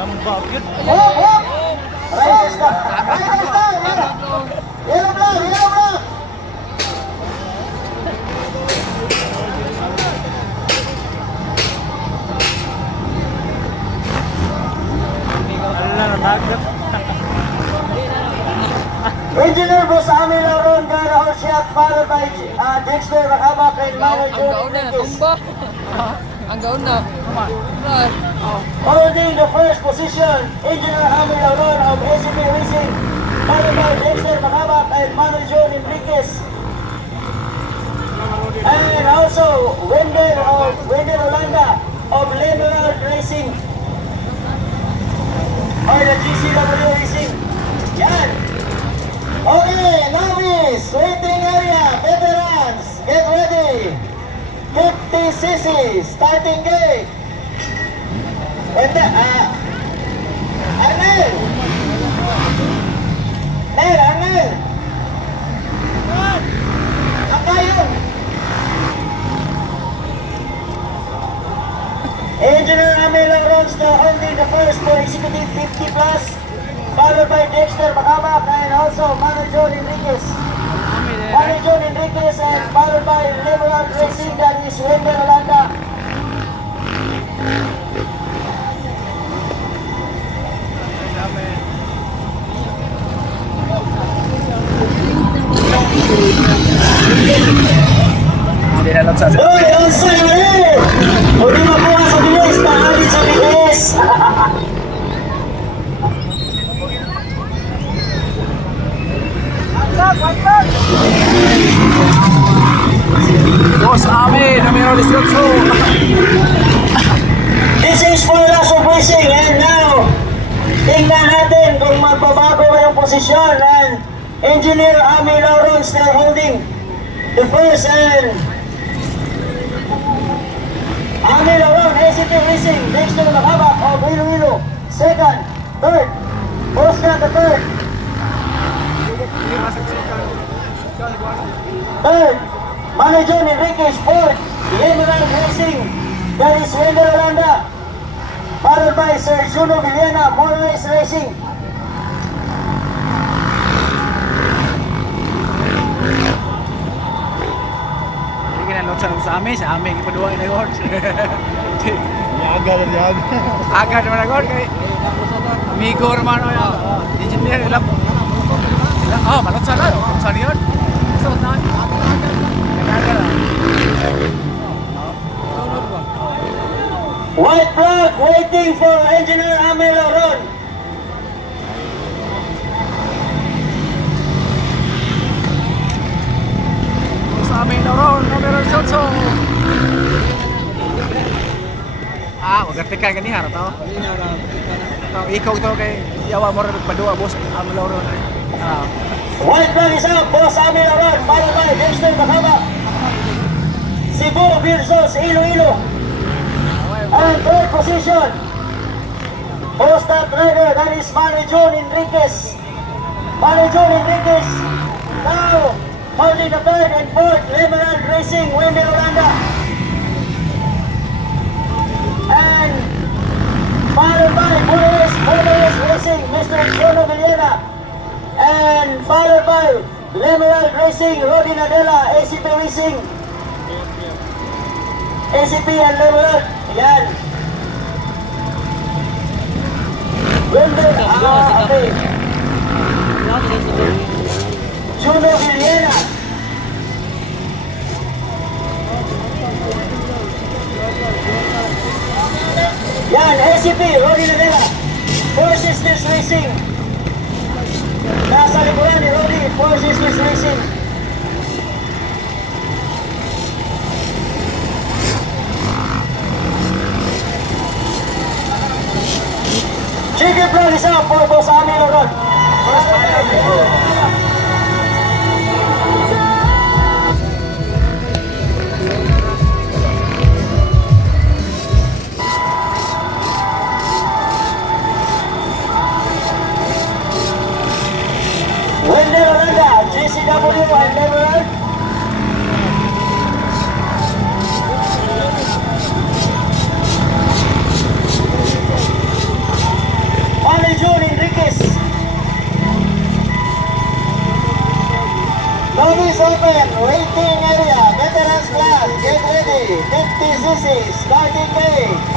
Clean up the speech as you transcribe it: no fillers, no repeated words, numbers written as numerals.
Hop, hop! Races na! Races na! Yellow block! Yellow block! Engineer Boss Amir Lauron, Gara Horsiak, followed by Dexter Makabak and Manager Enriquez. Ang gaon na. Right. Holding the first position, Engineer Amir Lauron of SCP Racing, followed by Dexter Makabak and Manager Enriquez. And also Wendell Olanda of Lemerald Racing or the GCW Racing. Yan. Okay, novice, waiting area, veterans, get ready. 50cc, starting gate. And Arnel. Arnel. Akayon. Engineer Amel Lauron still holding the first for executive 50 plus, followed by Dexter Makabak and also Manager Enriquez. Manager Enriquez and followed by Liberal Racing, that is Wendell Olanda. Hindi na lang sa Uy, ang sayo! Huwag mo po sa bilis, pahalin sa bilis! Boss Ami, numero 18. This is for Lasso Racing and now, tingnan natin kung magbabago ba yung posisyon and Engineer Ami Lauron still holding the first and Ami Lauron, ACT Racing, Dexter Makabak of Iloilo, second, third, Oscar the third. Third, Manager Enriquez, fourth, Emerald Racing, that is Wendell Olanda, followed by Sir Juno Villena, Morales Racing. Hindi kinalot sa amin, ipaduwa na yun. Yaga na yaga. Agad naman ako kay amigo naman o yan. Engineer, ilang malot sana yun. Saan yun? Saan na? White flag waiting for Engineer Amel Lauron. Sa amin na ron, numero 18. Magartikan ka niya, to? Ikaw to kay Yawa mo rin magpadua, boss. Amel Lauron. White flag is out, Boss Amel Lauron, followed by Dexter Makabak, Cebu versus Iloilo. And third position, post-up driver, that is Manager Enriquez. Manager Enriquez now holding the third and fourth, Emerald Racing, Wendell Olanda. And followed by Morales Racing, Mr. Juno Villena. And followed by Lemerald Racing, Rodi Nadella, ACP Racing. ACP and Lemerald. Yan. Wendell, okay. Juno Villena. Yan, ACP, Rodi Nadella. Four Sisters Racing. Nasa likuran ni Rodi, Four Sisters Racing. Chicken Brown is out for Boss Ami Lauron. Wendell Olanda, GCW and Emerald. 50cc, starting bay.